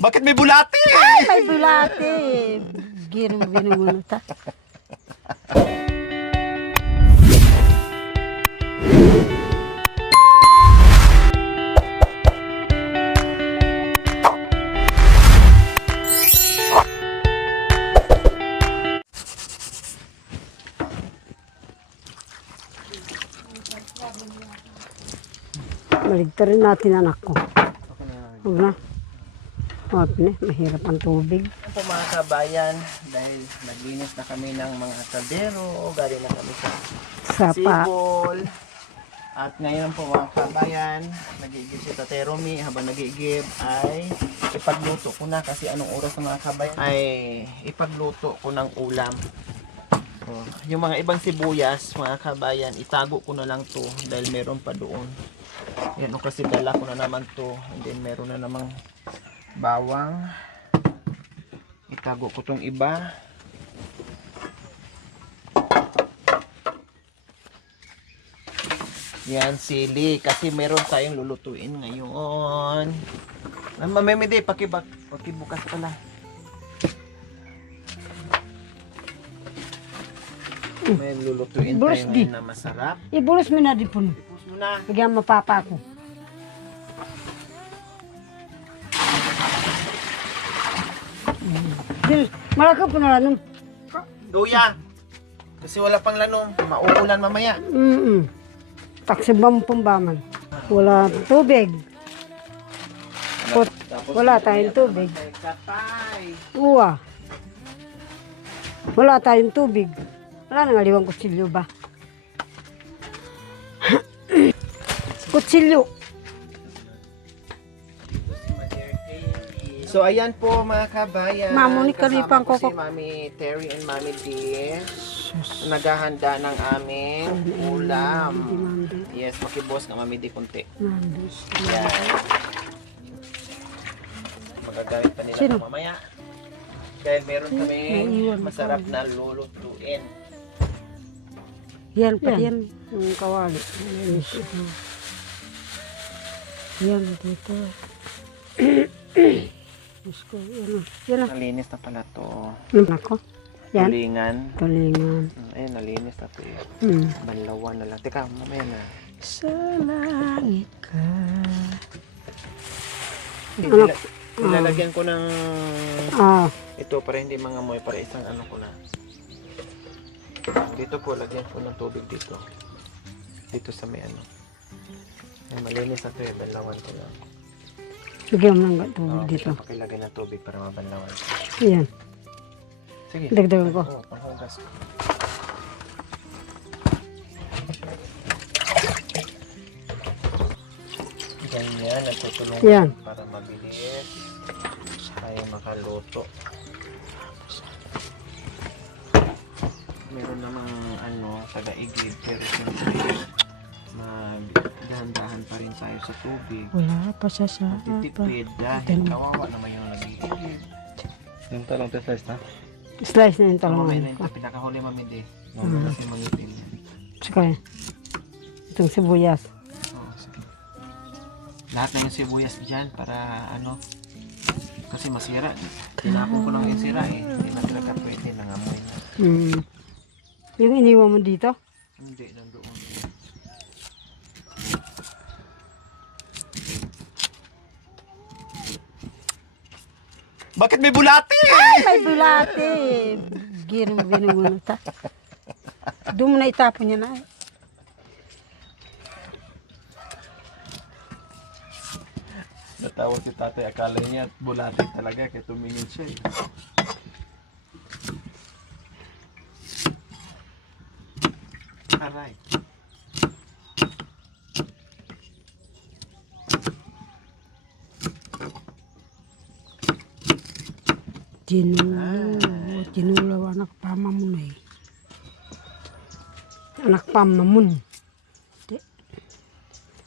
Bakit may bulati? Ay, may bulate. Giring binunguno ta. Baligtad rin natin anak ko. Huwag na. Huwag na. Mahirap ang tubig. Ito po mga kabayan, dahil naglinis na kami ng mga kaldero, galing na kami sa Sapa. sibol. At ngayon po mga kabayan, nagigib si Tate Romy. Habang nagigib ay ipagluto ko na kasi anong oras na mga kabayan ay ipagluto ko ng ulam. So, yung mga ibang sibuyas mga kabayan, itago ko na lang to dahil meron pa doon. Yan o kasi dala ko na naman to, and then meron na namang bawang. Itago ko tong iba. Yan, sili. Kasi meron tayong lulutuin ngayon. Mamimidi, pakibukas pala. May lulutuin tayo Bulos di. ngayon na masarap. Ibulos mo na di po. Ipus mo na. Bigyan mo papa ko. Malaki po na lang. Luya. Kasi wala pang lanong. Mauulan mamaya. Taksibam pumbaman. Wala tubig. Wala tayong tubig. Kapay. Uwa. Wala tayong tubig. Wala nang aliwang kutsilyo ba? Kutsilyo. So ayan po mga kabayan. Mamo ni Kasama Kalipang ko Koko. si Mami Terry and Mami D. Naghahanda ng aming ulam. Yes, makibos na Mami D kunti. Yan. Magagamit pa nila Sino? ito mamaya. Dahil meron kami Naiwan masarap na lulutuin. Yan pa yan. Yung kawali. Yan dito. Gusto yan. Yan na. Nalinis na pala to. Ako. Yan. Tulingan. Tulingan. Ayun, nalinis na to eh. Banlawan na lang. Teka, mamaya na. Sa langit ka. Ilalagyan ko ng ito para hindi mangamoy, para isang ano ko na. Dito po, lagyan ko ng tubig dito. Dito sa may ano. Ay, malinis na to eh, banlawan ko na. Bigyan mo ng tubig dito. Pakilagay ng tubig para mabanlawan. Yan. Sige. Dagdagan ko. Oo, panghugas ko. Ganyan, nagtutulungan Yan. para mabilis tayo makaluto. Meron namang ano, taga-iglid, pero siyempre magdahan-dahan pa rin tayo sa tubig. Wala pa sa sapa. Titipid dahil kawawa naman yung nag-iglid. Yung talong slice na? Slice na yung Mamaya talong. na yung pinakahuli mamidi. Mamaya kasi mangitin. Saka itong sibuyas. Oo, sige. Lahat ng sibuyas dyan para ano, kasi masira. Tinapon ko lang yung sira eh. Hindi na talaga pwede, nangamoy na. Yung iniwan mo dito? Hindi, nandoon. Bakit may bulati? Ay, may bulate. Giring binunguno ta. Doon mo na itapon niya na. Natawa si tatay, akala niya bulati talaga kaya tumingin siya eh. Aray. Tinulaw anak pamamun eh. Anak pamamun.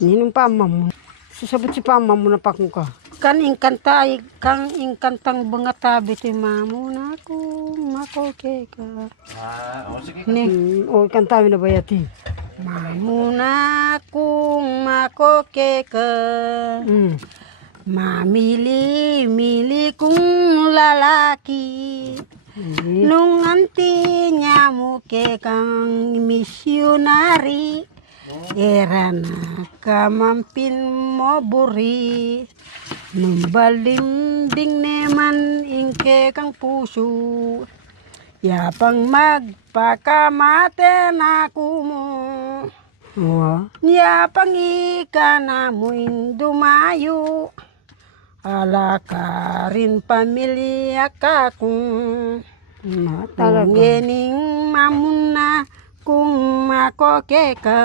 Ninong pamamun. Sasabot si pamamun na pakong ka. Kan ingkantang bangatabi ti mamuna ko makoke ka. O sige. O kantabi na bayati. Mamuna kung makoke ka. Mamili-mili kong lalaki. Nung anti niya muke kang misyonari, era na kamampin mo buri. Nung balimbing neman ingke kang puso, yapang magpakamate na kumo. Yapang ika na mo'y dumayo, ala ka rin pamilya ka kung ngening mamuna kung makoke ka.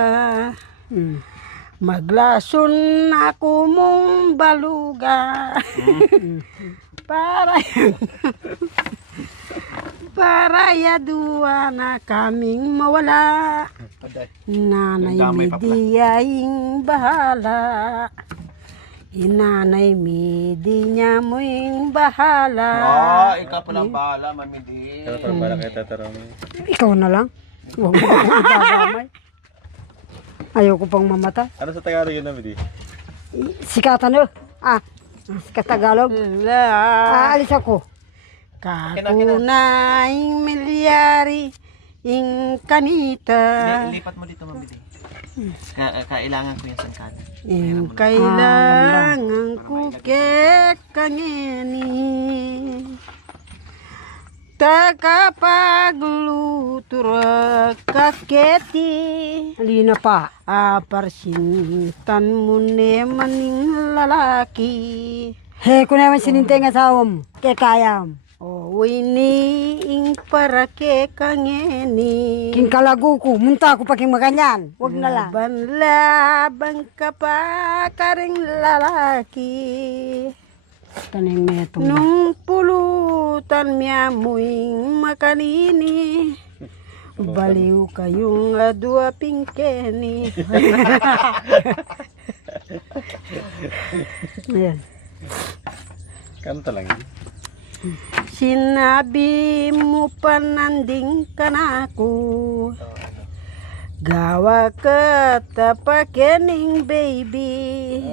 Maglason ako mong baluga para yadua na kaming mawala. Nanay mi diyaing bahala. Inanay mi di niya mo'y bahala. Ikaw pala ang bahala, Mami Di. Kaya parang bala kay Tata Romy. Ikaw na lang. Huwag mo akong idadamay. Ayoko pang mamatay. Ano sa Tagalog yun, Mami Di? Sikatan no? Sikat Tagalog. Aalis ako. Kakunay milyari ing kanita. Lipat mo dito, Mami Di. Kailangan ko yung sangkada. Ing kailangan ko kekangeni. Takapaglutura kaketi. Halina pa. Aparsintan mo neman ning lalaki. He, kung naman sinintay nga sawam, kekayam. O ini ing para kekangeni. King kalago ko, munta ko paking maganyan. Huwag na lang. Laban ka pa karing lalaki. Taning metong nung pulutan miya mo'y makanini, baliw kayong adwa pingkeni. Ayan. Kanta lang yun. Sinabi mo pa nanding ka na ako, gawa ka tapakening baby.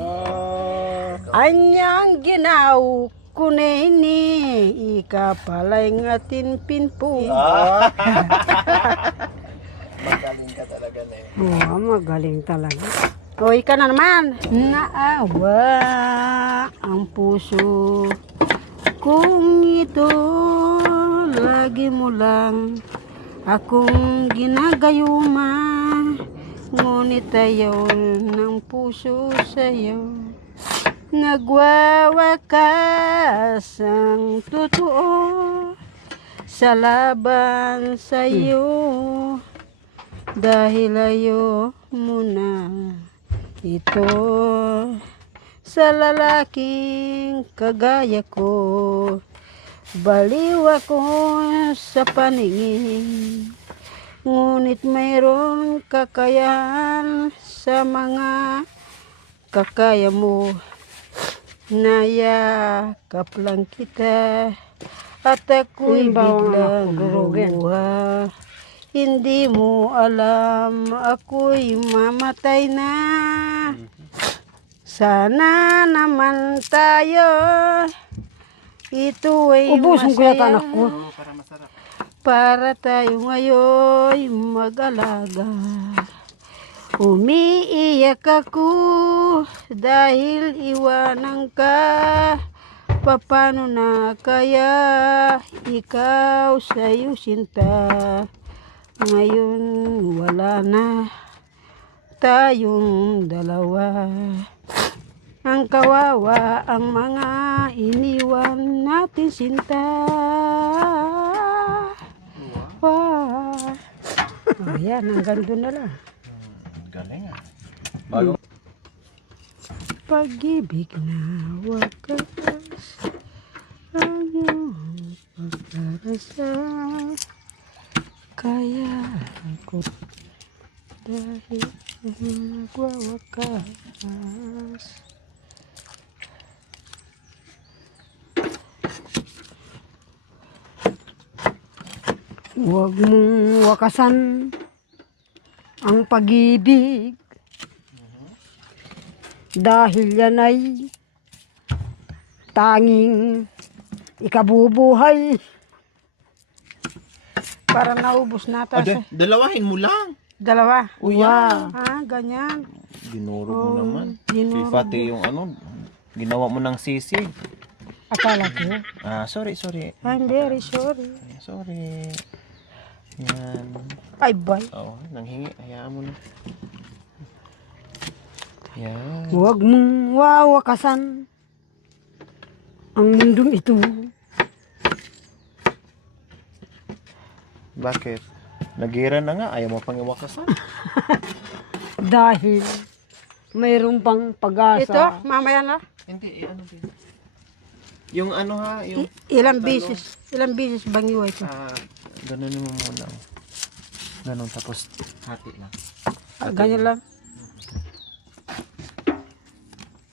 Anyang ginaw ko na ini, ika pala'y ngatin pinpo. Magaling ka talaga na eh. Oo, magaling talaga. O, ika na naman. Naawa ang puso kung ito lagi mo lang akong ginagayuma, ngunit ayaw ng puso sa'yo. Nagwawakas ang totoo sa laban sa'yo, dahil ayaw mo na ito sa lalaking kagaya ko. Baliw ako sa paningin, ngunit mayroon kakayahan sa mga kakaya mo. Nayakap lang kita at ako'y biglang luluha. Hindi mo alam ako'y mamatay na. Sana naman tayo, ito ay ubusin ko yata anak ko. Para masarap. Para tayo ngayon mag-alaga. Umiiyak ako dahil iwanan ka. Paano na kaya ikaw sa'yo sinta? Ngayon wala na tayong dalawa. Ang kawawa ang mga iniwan natin sinta. Wow. Ayan, hanggang doon na lang. Galing ah. Bago. Pag-ibig na wakas ang iyong pagdarasal, kaya ako dahil nagwawakas. Huwag mong wakasan ang pag-ibig, dahil yan ay tanging ikabubuhay. Para naubos na ta. Ade, dalawahin mo lang. Dalawa. Uya. Ganyan. Dinurog mo naman. dinurog Pati yung ano, ginawa mo ng sisig. Akala ko. Sorry. I'm very sorry. Ay, sorry. Yan. Ay, bye. Oo, nanghingi. Hayaan mo na. Yan. Huwag mong wawakasan ang mundong ito. Bakit? Nagira na nga, ayaw mo pang iwakasan. Dahil mayroon pang pag-asa. Ito, mamaya na. Hindi, ano din. Yung ano ha, yung... Ilang bisis bang iwa ito? Ganunin mo muna. Ganun, tapos hati lang. Ganyan lang.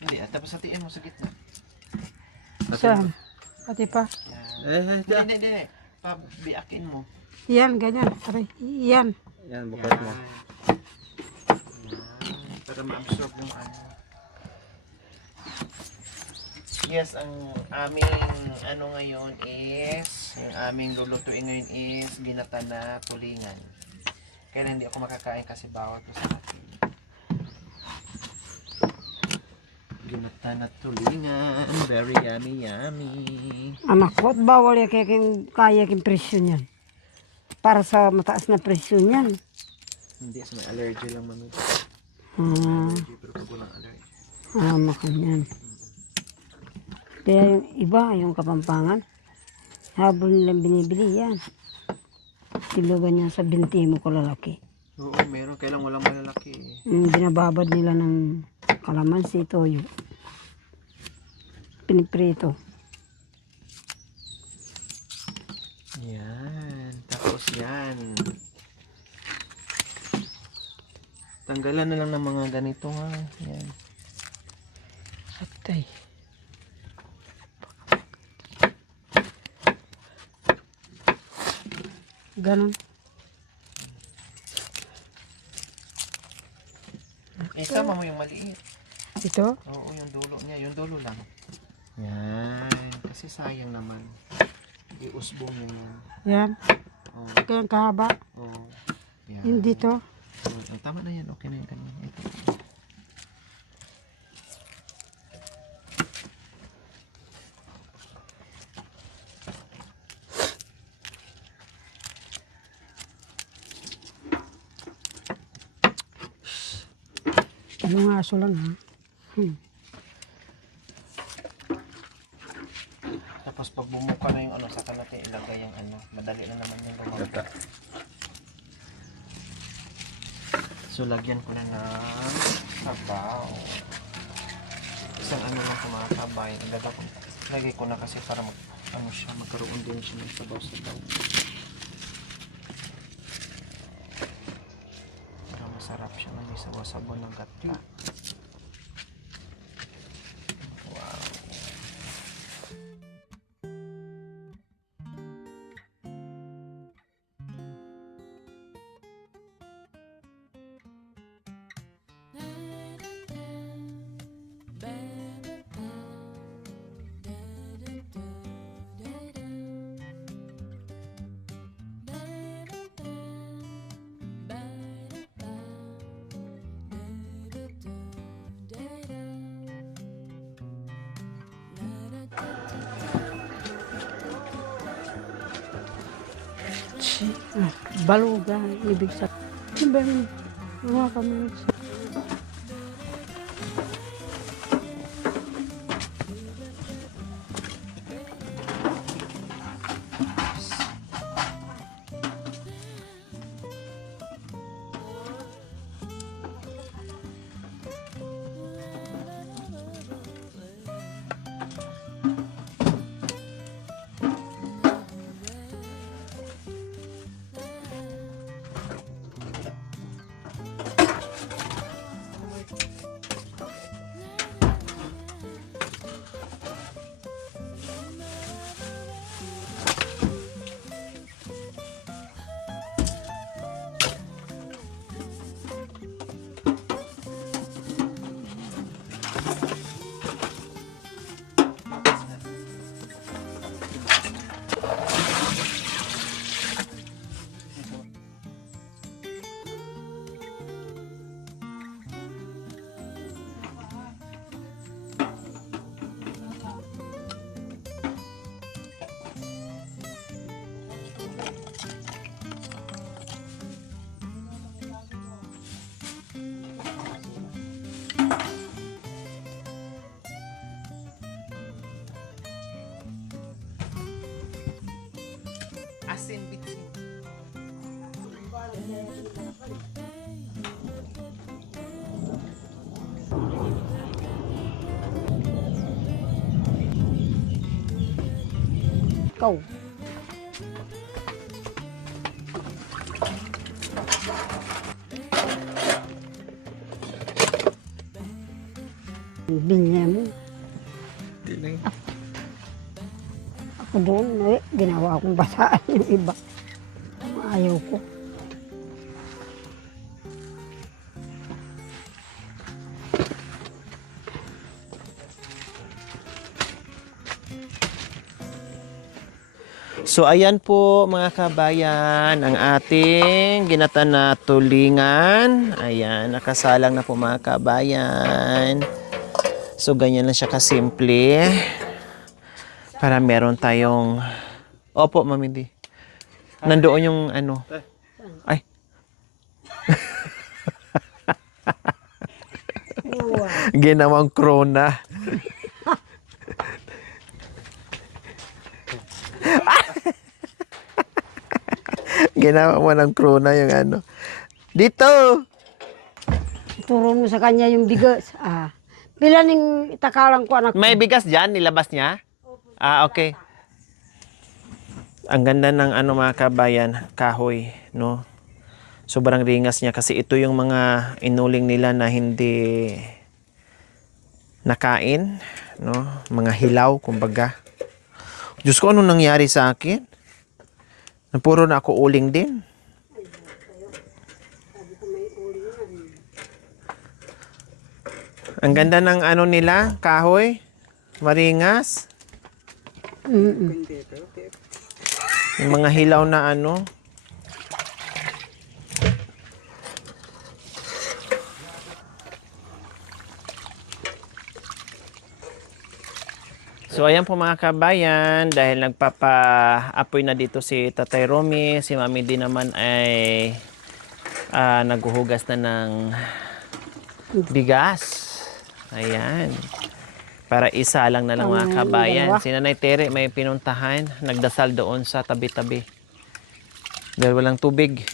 Hindi, tapos hatiin mo sa gitna. Saan? Pati pa. Yan. Hindi. Pabiakin mo. Yan, ganyan. Aray, yan. Yan, bukas mo. Para ma-absorb yung ano. Yes, ang aming ano ngayon is, yung aming lulutuin ngayon is ginata na tulingan. Kaya hindi ako makakain kasi bawal ko sa akin. Ginata na tulingan, very yummy. Anak ko, at bawal ya kaya king presyo niyan. Para sa mataas na presyo niyan. Hindi, sa may allergy lang man. Allergy, pero pag walang allergy. Makan yan. Kaya yung iba, yung Kapampangan, habol nilang binibili yan. Tilugan yan sa binti mo ko lalaki. Oo, meron. Kailang walang malalaki. Binababad nila ng kalamansi, toyo. Piniprito. Yan. Tapos yan. Tanggalan na lang ng mga ganito ha. Yan. Atay. Ganon. Isama mo yung maliit. Ito? Oo, yung dulo niya. Yung dulo lang. Yan. Kasi sayang naman. Iusbong yun yan. Yan. Oo. Kaya ang kahaba. Oo. Yan. Yung dito. Oo, tama na yan. Okay na yung ganyan. Ito. Anong aso lang ha? Tapos pag bumuka na yung ano, saka natin ilagay yung ano. Madali na naman yung gumawa. So, lagyan ko na ng sabaw. Isang ano lang mga kabay. Lagay ko na kasi para ano siya, magkaroon din siya ng sabaw-sabaw. Para masarap siya. May sabaw-sabaw ng gata. Wow. Baluga, ibig sabihin. Mga kami. asin bitsin. Ikaw. Binya mo. Ako doon, ginawa akong basaan yung iba. Ayaw ko. So ayan po mga kabayan, ang ating ginata na tulingan. Ayan, nakasalang na po mga kabayan. So ganyan lang siya kasimple. Para meron tayong... Opo, Mami D. Nandoon yung ano. Ay. Ginawang krona. Ginawa mo ng krona yung ano. Dito! Turo mo sa kanya yung bigas. Pila ning itakalang ko anak ko. May bigas dyan, nilabas niya? Okay. Ang ganda ng ano mga kabayan, kahoy, no? Sobrang ringas niya kasi ito yung mga inuling nila na hindi nakain, no? Mga hilaw, kumbaga. Diyos ko, ano nangyari sa akin? Puro na ako uling din. Ang ganda ng ano nila, kahoy, maringas. Yung mga hilaw na ano. So ayan po mga kabayan, dahil nagpapa-apoy na dito si Tatay Romy, si Mami D naman ay naghuhugas na ng bigas. Ayan. Para isa lang na lang mga kabayan. Si Nanay Tere may pinuntahan, nagdasal doon sa tabi-tabi. Dahil walang tubig.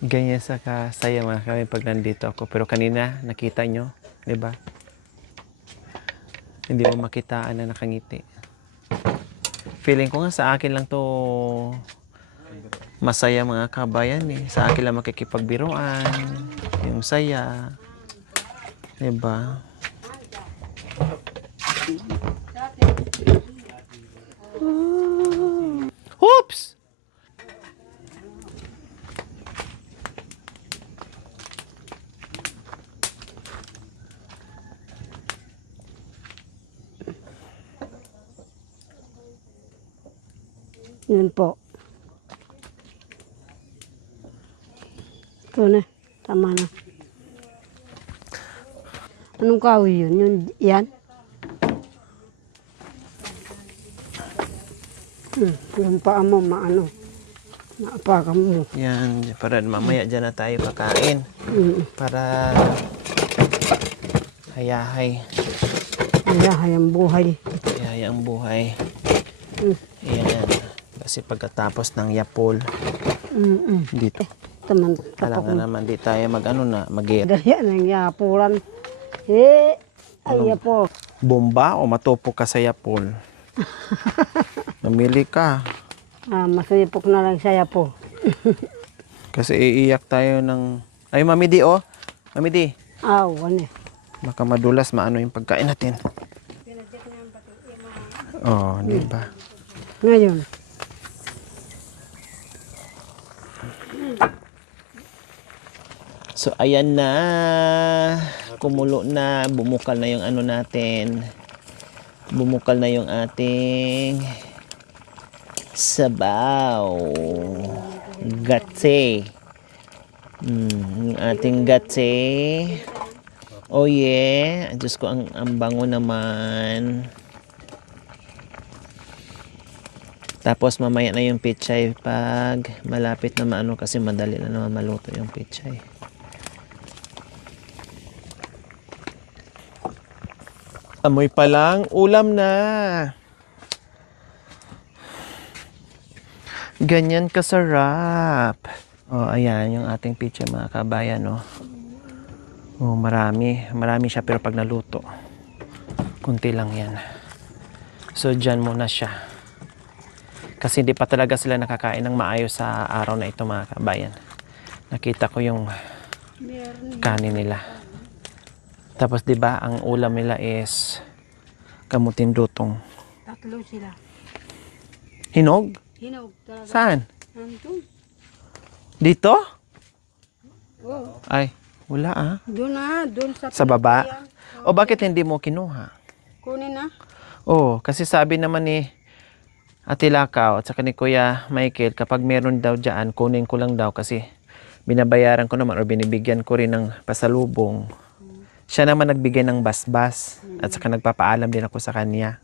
Ganyan sa kasaya mga kami pag nandito ako. Pero kanina, nakita nyo, di ba? Hindi mo makitaan na nakangiti. Feeling ko nga sa akin lang to masaya mga kabayan eh. Sa akin lang makikipagbiruan, yung saya. Di ba? Oops! Yun po. Ito na. Tama na. Anong kahoy yun? Yan? Yung paa mo, maano. Maapakan mo. Yan, para mamaya dyan na tayo kakain. Para hayahay. Hayahay ang buhay. Hayahay ang buhay. Yan. Kasi pagkatapos ng yapol, dito. Taman, Kailangan naman di tayo mag-ano na, Daya ng yapuran. Ay yapol. bomba o matupo ka sa yapol. Mamili ka. Masipok na lang sa yapo. Kasi iiyak tayo ng... Ay, Mami D, oh. Mami D. Ano eh. Baka madulas, maano yung pagkain natin. Oh, di ba? Ngayon. So, ayan na. Kumulo na. Bumukal na yung ano natin. Bumukal na yung ating sabaw. Gatse. Yung ating gatse. Oh yeah. Diyos ko, ang bango naman. Tapos mamaya na yung pechay pag malapit na maano kasi madali na naman maluto yung pechay. Amoy pa lang, ulam na. Ganyan kasarap. Oh, ayan yung ating pechay mga kabayan, no. Oh, marami siya pero pag naluto, kunti lang yan. So dyan muna siya. Kasi hindi pa talaga sila nakakain ng maayos sa araw na ito mga kabayan. Nakita ko yung kanin nila. Tapos 'di ba ang ulam nila is kamutin lutong. Tatlo sila. Hinog? Hinog talaga. Saan? Nandun. Dito? Oh, Ay, wala ah. doon Sa baba? pinagkuyan. O bakit hindi mo kinuha? Kunin na. Oh, kasi sabi naman ni Ate Lakaw at saka ni Kuya Michael, kapag meron daw dyan, kunin ko lang daw kasi binabayaran ko naman o binibigyan ko rin ng pasalubong. Siya naman nagbigay ng basbas at saka nagpapaalam din ako sa kanya.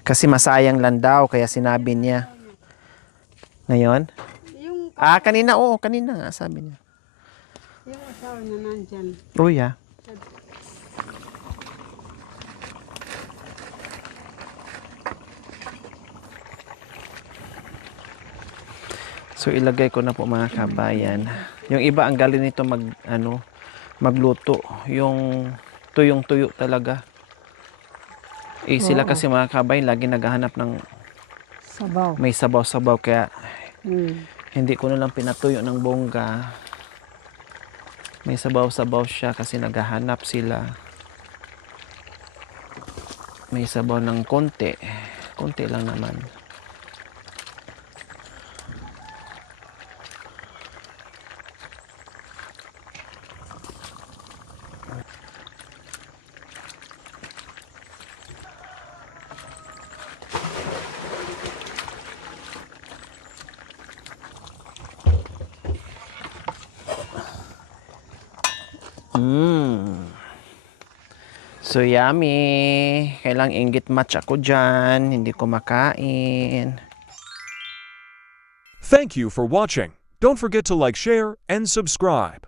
Kasi masayang lang daw kaya sinabi niya. Ngayon? Yung, Kanina, oo, kanina nga sabi niya. yung asawa na nandyan. Kuya. So ilagay ko na po mga kabayan. Yung iba ang galing nito magluto. Yung tuyong-tuyo talaga. Sila Oo. kasi mga kabayan lagi naghahanap ng Sabaw. may sabaw-sabaw kaya Hmm. hindi ko na lang pinatuyo ng bongga. May sabaw-sabaw siya kasi naghahanap sila. May sabaw ng konti. Konti lang naman. So yummy. Kailang inggit match ako dyan. Hindi ko makain. Thank you for watching. Don't forget to like, share, and subscribe.